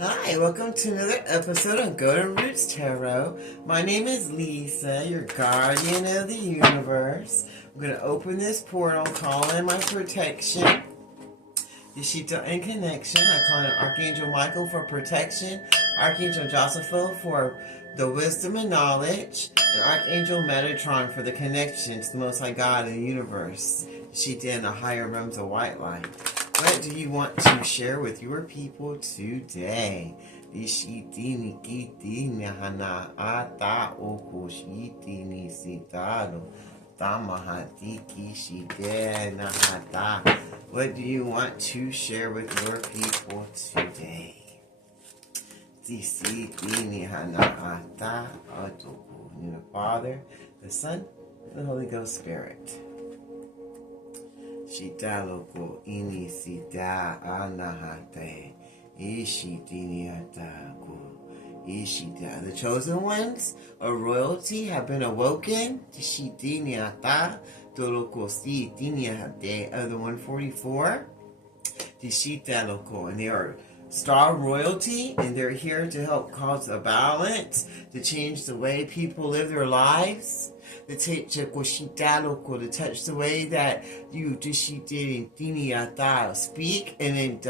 Hi, welcome to another episode of Golden Roots Tarot. My name is Lisa, your guardian of the universe. I'm going to open this portal, call in my protection, Yeshita and connection. I call in Archangel Michael for protection, Archangel Joseph for the wisdom and knowledge, and Archangel Metatron for the connection to the Most High God in the universe. Yeshita in the higher realms of white light. What do you want to share with your people today? Ishitini kitini hana ata okushitini sitado tamahati kishite nahata. What do you want to share with your people today? Ishitini hana ata otoku. In the Father, the Son, and the Holy Ghost Spirit. Shitaloko ini sita anahate ishitiniataku ishita. The chosen ones of royalty have been awoken. Tishitiniata doloko sitiniate of the 144. Tishitaloko, and they are star royalty, and they're here to help cause a balance, to change the way people live their lives. To touch the way that you speak and then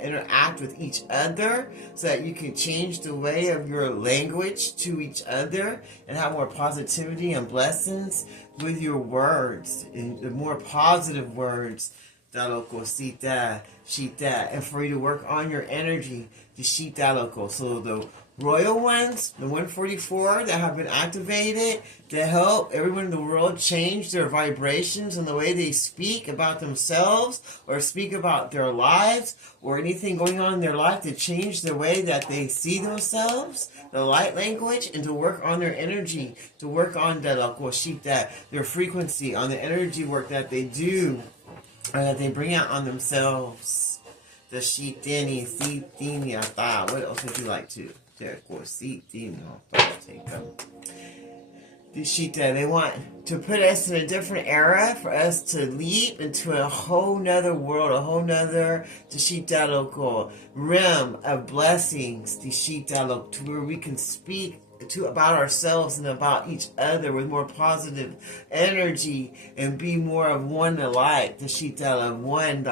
interact with each other, so that you can change the way of your language to each other and have more positivity and blessings with your words, and more positive words. And for you to work on your energy, so the royal ones, the 144 that have been activated to help everyone in the world change their vibrations and the way they speak about themselves or speak about their lives or anything going on in their life, to change the way that they see themselves, the light language, and to work on their energy, to work on their frequency, on the energy work that they do, that they bring out on themselves. The shitini, sitini, ata. What else would you like to? They want to put us in a different era, for us to leap into a whole nother world, a whole nother realm of blessings, to where we can speak about ourselves and about each other with more positive energy and be more of one alike. The Shita of one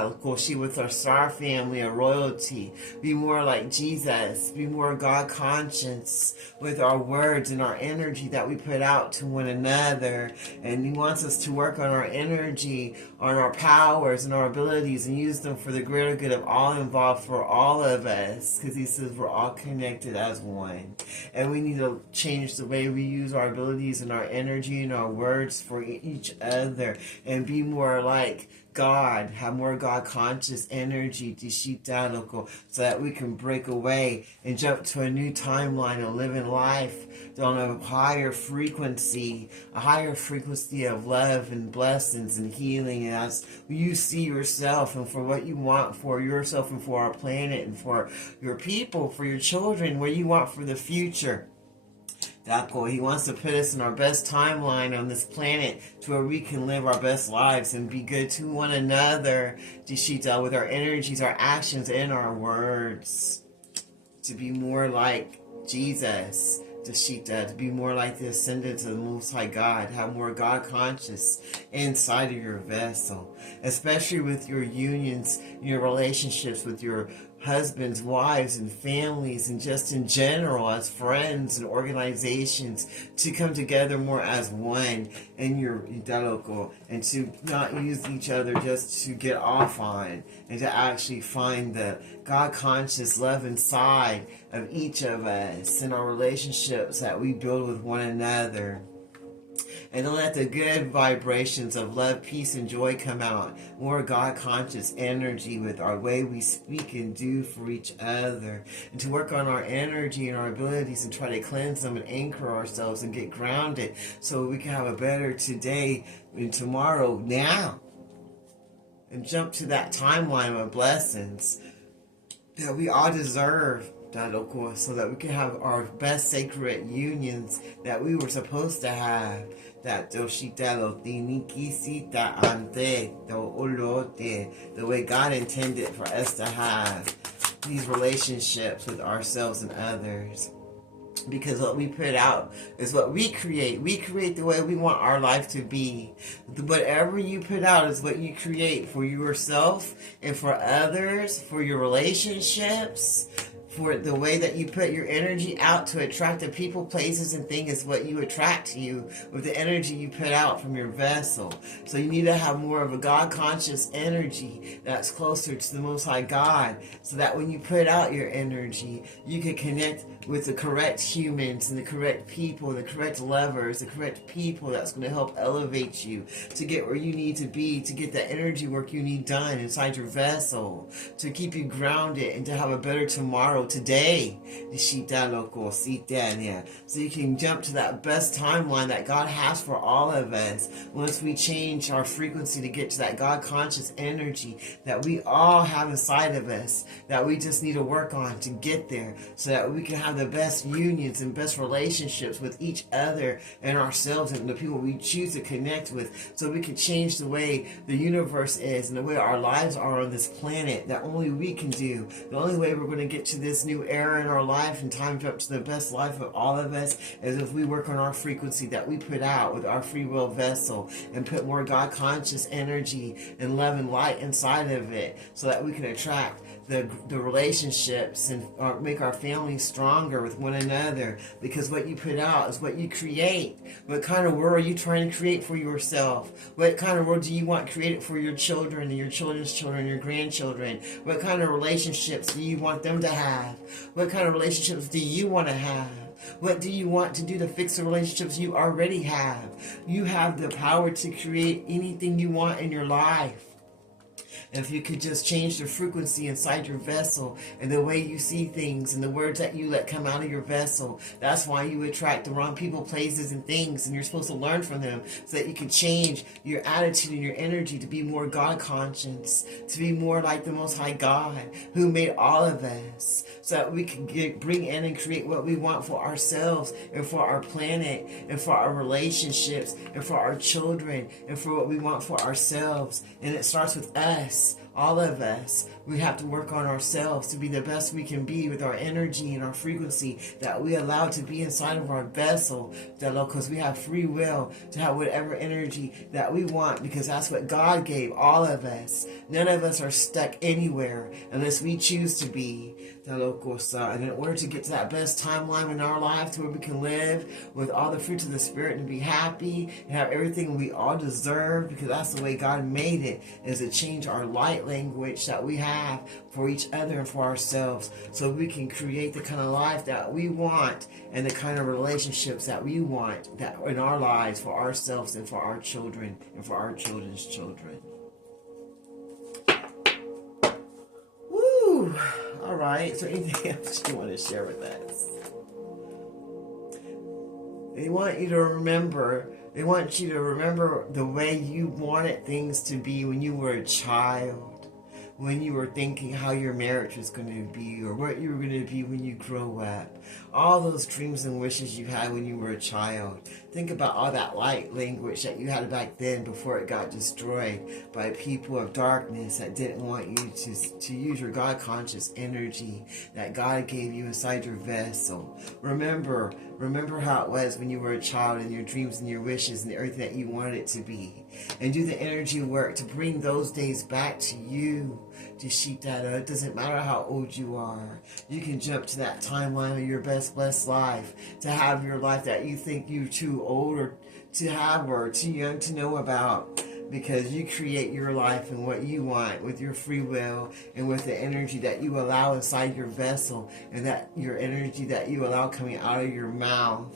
with our star family, our royalty. Be more like Jesus. Be more God conscious with our words and our energy that we put out to one another. And He wants us to work on our energy, on our powers and our abilities, and use them for the greater good of all involved, for all of us, because He says we're all connected as one. And we need to change the way we use our abilities and our energy and our words for each other, and be more like God, have more God conscious energy, so that we can break away and jump to a new timeline and live in life on a higher frequency of love and blessings and healing, as you see yourself and for what you want for yourself and for our planet and for your people, for your children, what you want for the future. He wants to put us in our best timeline on this planet, to where we can live our best lives and be good to one another, with our energies, our actions, and our words. To be more like Jesus, to be more like the ascendants of the Most High God, have more God conscious inside of your vessel, especially with your unions, your relationships with your husbands, wives, and families, and just in general as friends and organizations, to come together more as one in your Idaloko, and to not use each other just to get off on, and to actually find the God conscious love inside of each of us and our relationships that we build with one another. And to let the good vibrations of love, peace, and joy come out. More God-conscious energy with our way we speak and do for each other. And to work on our energy and our abilities and try to cleanse them and anchor ourselves and get grounded, so we can have a better today and tomorrow now. And jump to that timeline of blessings that we all deserve. So that we can have our best sacred unions that we were supposed to have. That the way God intended for us to have. these relationships with ourselves and others. Because what we put out is what we create. We create the way we want our life to be. Whatever you put out is what you create for yourself and for others, for your relationships, for the way that you put your energy out to attract the people, places, and things is what you attract to you with the energy you put out from your vessel. So you need to have more of a God-conscious energy that's closer to the Most High God, so that when you put out your energy, you can connect with the correct humans and the correct people, the correct lovers, the correct people that's going to help elevate you to get where you need to be, to get the energy work you need done inside your vessel, to keep you grounded and to have a better tomorrow today. So you can jump to that best timeline that God has for all of us once we change our frequency to get to that God conscious energy that we all have inside of us, that we just need to work on to get there, so that we can have the best unions and best relationships with each other and ourselves and the people we choose to connect with, so we can change the way the universe is and the way our lives are on this planet that only we can do. The only way we're going to get to this new era in our life and time up to the best life of all of us is if we work on our frequency that we put out with our free will vessel and put more God conscious energy and love and light inside of it, so that we can attract the relationships and make our families stronger with one another. Because what you put out is what you create. What kind of world are you trying to create for yourself? What kind of world do you want created for your children and your children's children, your grandchildren? What kind of relationships do you want them to have? What kind of relationships do you want to have? What do you want to do to fix the relationships you already have? You have the power to create anything you want in your life. If you could just change the frequency inside your vessel and the way you see things and the words that you let come out of your vessel, that's why you attract the wrong people, places, and things, and you're supposed to learn from them so that you can change your attitude and your energy to be more God conscious, to be more like the Most High God who made all of us, so that we can bring in and create what we want for ourselves and for our planet and for our relationships and for our children and for what we want for ourselves. And it starts with us. All of us, we have to work on ourselves to be the best we can be with our energy and our frequency that we allow to be inside of our vessel, because we have free will to have whatever energy that we want, because that's what God gave all of us. None of us are stuck anywhere unless we choose to be. And in order to get to that best timeline in our life to where we can live with all the fruits of the Spirit and be happy and have everything we all deserve, because that's the way God made it, is to change our light language that we have for each other and for ourselves, so we can create the kind of life that we want and the kind of relationships that we want that in our lives for ourselves and for our children and for our children's children. Woo! All right, so anything else you want to share with us? They want you to remember the way you wanted things to be when you were a child, when you were thinking how your marriage was going to be or what you were going to be when you grow up. All those dreams and wishes you had when you were a child. Think about all that light language that you had back then before it got destroyed by people of darkness that didn't want you to use your God-conscious energy that God gave you inside your vessel. Remember how it was when you were a child and your dreams and your wishes and everything that you wanted it to be. And do the energy work to bring those days back to you. To sheep that up. It doesn't matter how old you are. You can jump to that timeline of your best blessed life, to have your life that you think you're too old or to have or too young to know about, because you create your life and what you want with your free will and with the energy that you allow inside your vessel and that your energy that you allow coming out of your mouth.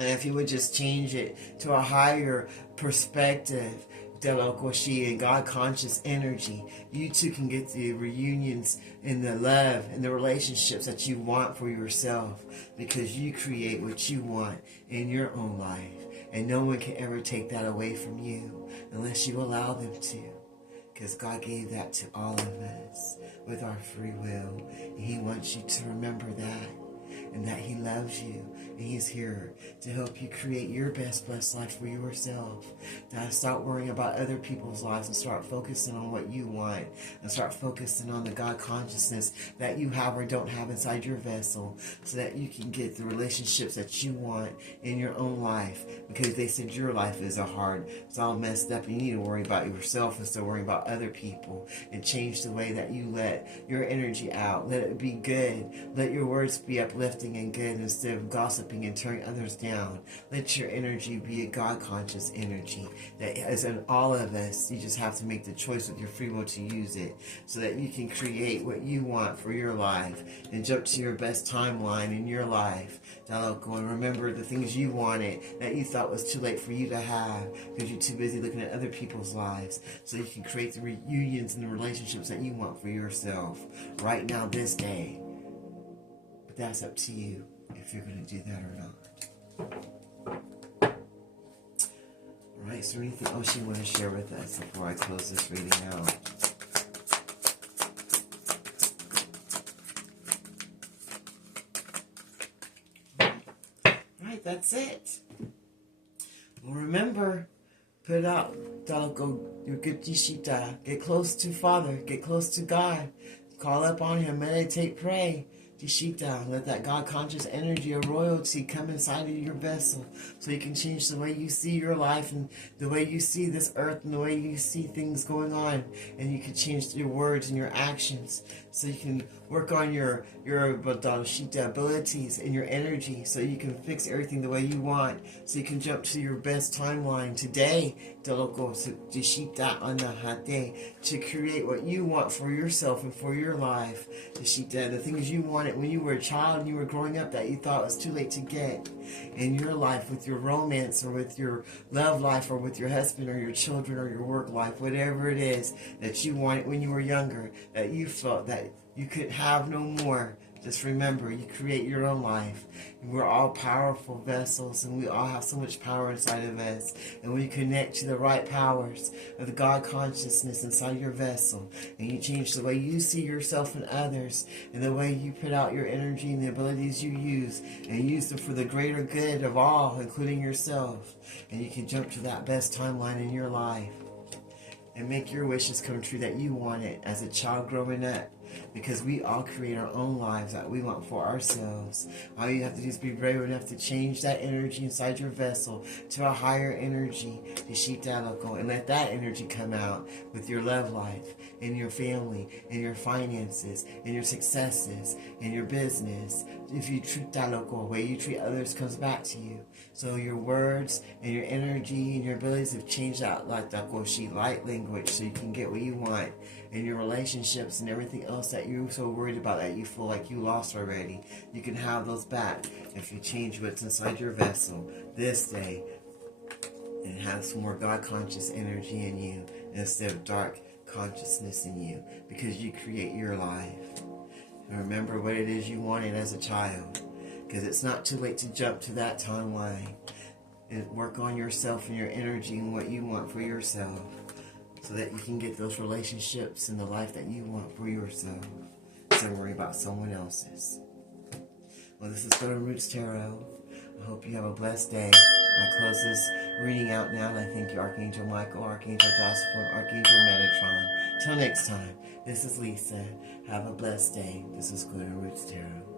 And if you would just change it to a higher perspective, and God conscious energy, you too can get the reunions and the love and the relationships that you want for yourself, because you create what you want in your own life, and no one can ever take that away from you unless you allow them to, because God gave that to all of us with our free will, and He wants you to remember that. and that He loves you, and He's here to help you create your best blessed life for yourself. Now stop worrying about other people's lives and start focusing on what you want, and start focusing on the God consciousness that you have or don't have inside your vessel, so that you can get the relationships that you want in your own life, because they said your life is it's all messed up, and you need to worry about yourself instead of worrying about other people, and change the way that you let your energy out. Let it be good. Let your words be uplifting and good instead of gossiping and turning others down. Let your energy be a God conscious energy that is in all of us. You just have to make the choice with your free will to use it, so that you can create what you want for your life and jump to your best timeline in your life. Now go and remember the things you wanted that you thought was too late for you to have, because you're too busy looking at other people's lives, so you can create the reunions and the relationships that you want for yourself right now, this day. But that's up to you if you're going to do that or not. Alright, is there anything else you want to share with us before I close this reading out? Alright, that's it. Well, remember, put it out. Go your good Tishita. Get close to Father. Get close to God. Call up on Him. Meditate. Pray. Tishita. Let that God conscious energy of royalty come inside of your vessel, so you can change the way you see your life and the way you see this earth and the way you see things going on. And you can change your words and your actions, so you can work on your abilities and your energy, so you can fix everything the way you want, so you can jump to your best timeline today to create what you want for yourself and for your life. The things you wanted when you were a child and you were growing up that you thought was too late to get in your life, with your romance or with your love life or with your husband or your children or your work life, whatever it is that you wanted when you were younger, that you felt that you could have no more. Just remember, you create your own life. We're all powerful vessels, and we all have so much power inside of us. And when you connect to the right powers of the God consciousness inside your vessel, and you change the way you see yourself and others, and the way you put out your energy and the abilities you use, and use them for the greater good of all, including yourself, and you can jump to that best timeline in your life and make your wishes come true that you wanted as a child growing up. Because we all create our own lives that we want for ourselves. All you have to do is be brave enough to change that energy inside your vessel to a higher energy, and let that energy come out with your love life, in your family, in your finances, in your successes, in your business. If you treat that local way you treat others comes back to you. So your words and your energy and your abilities have changed out like that light language, so you can get what you want in your relationships and everything else that you're so worried about that you feel like you lost already. You can have those back if you change what's inside your vessel this day and have some more God conscious energy in you instead of dark consciousness in you, because you create your life. And remember what it is you wanted as a child, because it's not too late to jump to that timeline and work on yourself and your energy and what you want for yourself, so that you can get those relationships and the life that you want for yourself. Don't worry about someone else's. Well, this is Golden Roots Tarot. I hope you have a blessed day. I close this reading out now, and I thank you, Archangel Michael, Archangel Joseph, and Archangel Metatron. Till next time, this is Lisa. Have a blessed day. This is Golden Roots Tarot.